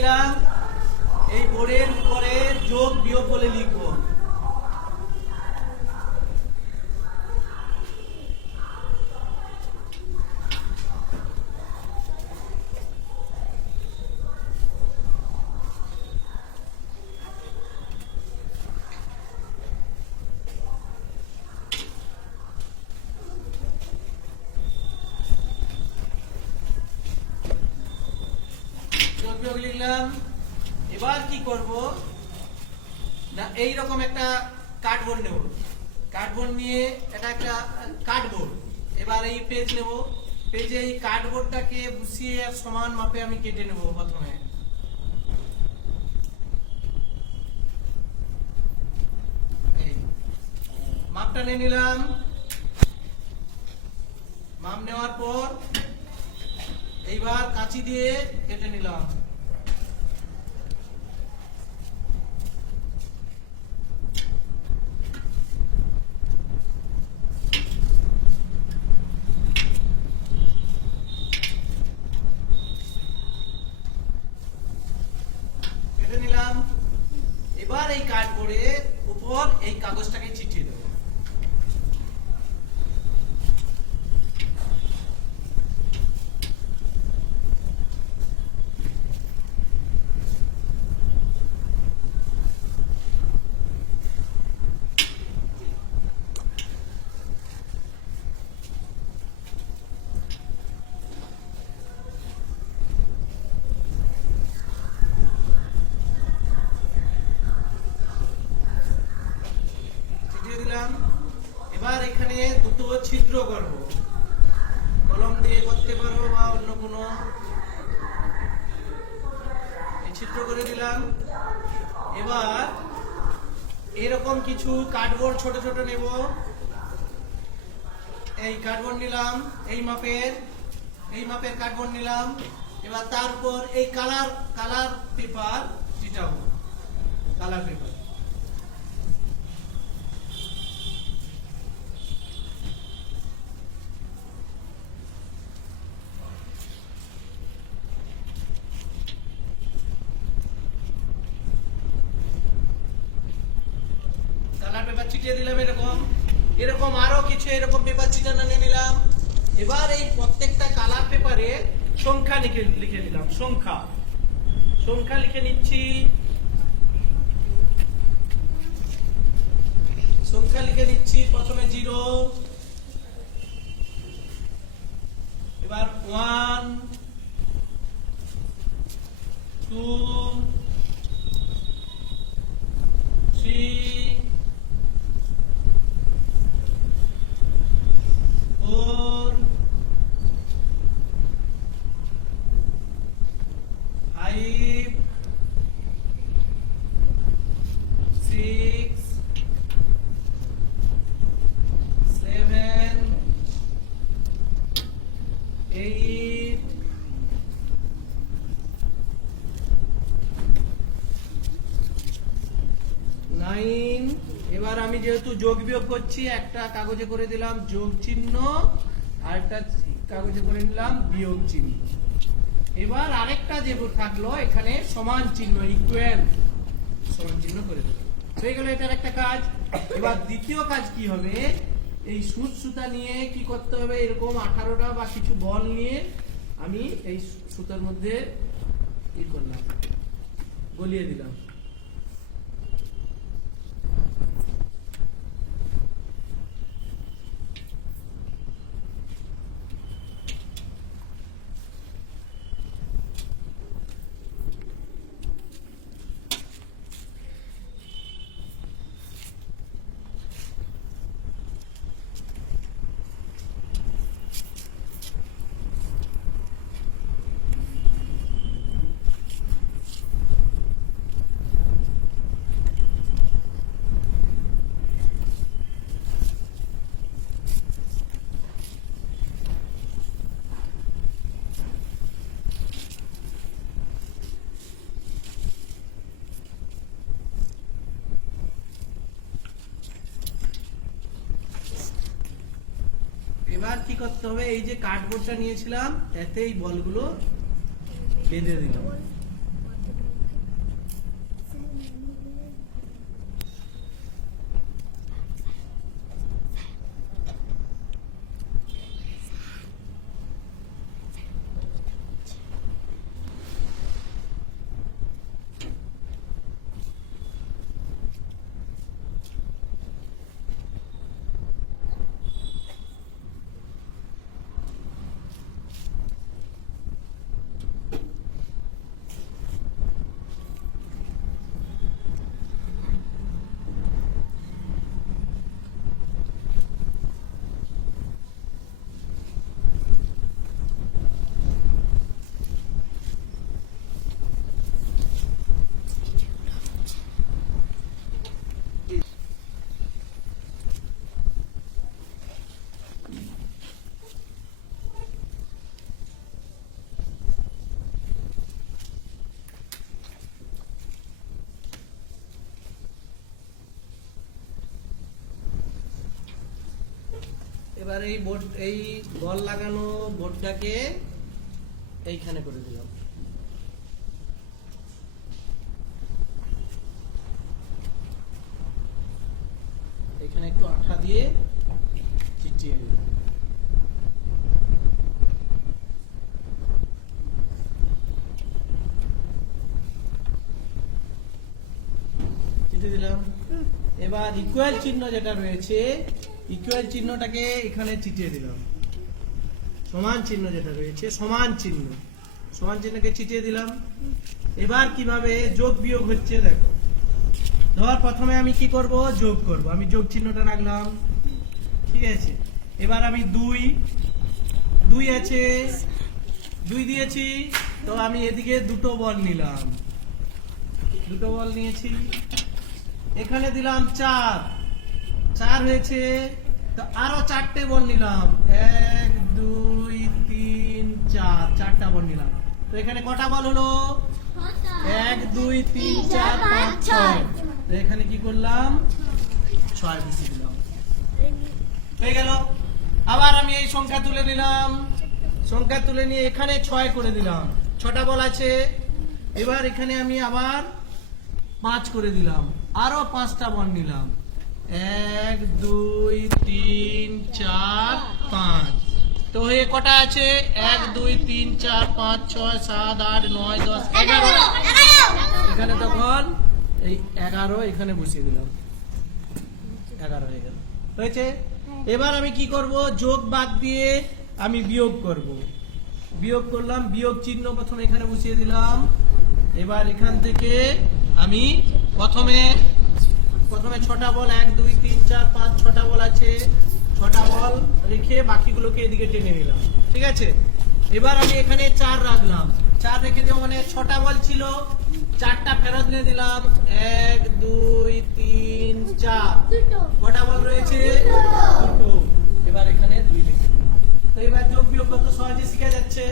নিলাম, এই বোর্ডের উপরে যোগ বিয়োগ বলে লিখবো। লিখলাম। এবার কি করব না, এইরকম একটা কার্ডবোর্ড নেব, কার্ডবোর্ড নিয়ে এটা একটা কার্ডবোর্ড, এবার এই পেজ নেব, পেজে এই কার্ডবোর্ডটাকে বসিয়ে সমান মাপে আমি কেটে নেব। প্রথমে এই মাপটা নিয়ে নিলাম। মাপ নেওয়ার পর এইবার কাঁচি দিয়ে কেটে নিলাম। কেটে নিলাম। এবার এই কার্ডবোর্ডের উপর এই কাগজটাকে চিটিয়ে দেবো। এবার এখানে দুটো ছিদ্র করব, কলম দিয়ে করতে পারো বা অন্য কোনো, ছিদ্র করে দিলাম। এবার এরকম কিছু কার্ডবোর্ড ছোট ছোট নেব, এই কার্ডবোর্ড নিলাম, এই মাপের কার্ডবোর্ড নিলাম। এবার তারপর এই কালার পেপার চিটাবো, কালার পেপার। চিটিয়ে দিলাম এরকম আরো কিছু এরকম পেপার চিটানো নিয়ে নিলাম। এবার এই প্রত্যেকটা কালার পেপারে সংখ্যা লিখে দিলাম, সংখ্যা লিখে নিচ্ছি। সংখ্যা লিখে দিচ্ছি, প্রথমে 0, এবার 1, 2, 3, 4, 5, 6, 7, 8, 9। এবার আমি যেহেতু যোগ বিয়োগ করছি, একটা কাগজে করে দিলাম যোগ চিহ্ন, আর একটা কাগজে করে নিলাম বিয়োগ চিহ্ন। এবার আরেকটা যে থাকলো এখানে সমান চিহ্ন, ইকুয়াল সমান চিহ্ন করে দিলাম। হয়ে গেল এটার একটা কাজ। এবার দ্বিতীয় কাজ কি হবে, এই সুতা নিয়ে কি করতে হবে, এরকম 18টা বা কিছু বল নিয়ে আমি এই সুতার মধ্যে কি করলাম, গলিয়ে দিলাম। এবার কি করতে হবে, এই যে কার্ডবোর্ডটা নিয়েছিলাম এতে এই বলগুলো বেঁধে দিলাম। এবার এই বোর্ড, এই বল লাগানো বোর্ডটাকে এইখানে করে দিলাম। এখানে একটু আঠা দিয়ে চিটিয়ে দিলাম। চিটিয়ে দিলাম। এবার ইকুয়াল চিহ্ন যেটা রয়েছে, ইকুয়াল চিহ্নটাকে এখানে চিটিয়ে দিলাম। সমান চিহ্ন যেটা রয়েছে, সমান চিহ্নকে চিটিয়ে দিলাম। এবার কিভাবে যোগ বিয়োগ হচ্ছে দেখো। ধর প্রথমে আমি কি করব, যোগ করব। আমি যোগ চিহ্নটা রাখলাম, ঠিক আছে। এবার আমি দুই আছে, 2 দিয়েছি, তো আমি এদিকে দুটো বল নিলাম, দুটো বল নিয়েছি। এখানে দিলাম 4 হয়েছে, তো আরো 4টে বল নিলাম, 1 2 3 4, 4টা বল নিলাম। তো এখানে কটা বল হলো? 1 2 3 4 5 6। তো এখানে কি করলাম, 6 বসিয়ে দিলাম, হয়ে গেল। আবার আমি এই সংখ্যা তুলে নিলাম, সংখ্যা তুলে নিয়ে এখানে 6 করে দিলাম, 6টা বল আছে। এবার এখানে আমি আবার 5 করে দিলাম, আরো 5টা বল নিলাম, 1 2 3 4 5। তো হয়ে কটা আছে? 1 2 3 4 5 6 7 8 9 10 11। এখানে তখন এই 11 এখানে বসিয়ে দিলাম, 11 হয়ে গেল, হয়েছে। এবার আমি কি করব, যোগ বাদ দিয়ে আমি বিয়োগ করব। বিয়োগ করলাম, বিয়োগ চিহ্ন প্রথমে এখানে বসিয়ে দিলাম। এবার এখান থেকে আমি প্রথমে 6টা বল, 1 2 3 4 5 6টা বল আছে, 6টা বল রেখে বাকিগুলোকে এদিকে টেনে নিলাম, ঠিক আছে। এবার আমি এখানে 4 রাখলাম, 4 রেখে দেবো, মানে 6টা বল ছিল, 4টা ফেরত নিয়ে দিলাম, 1 2 3 4। কটা বল রয়েছে? দুটো। এবার এখানে 2 রেখে দিলাম। তো এবার যোগ বিয়োগ কত সহজে শিখে যাচ্ছে।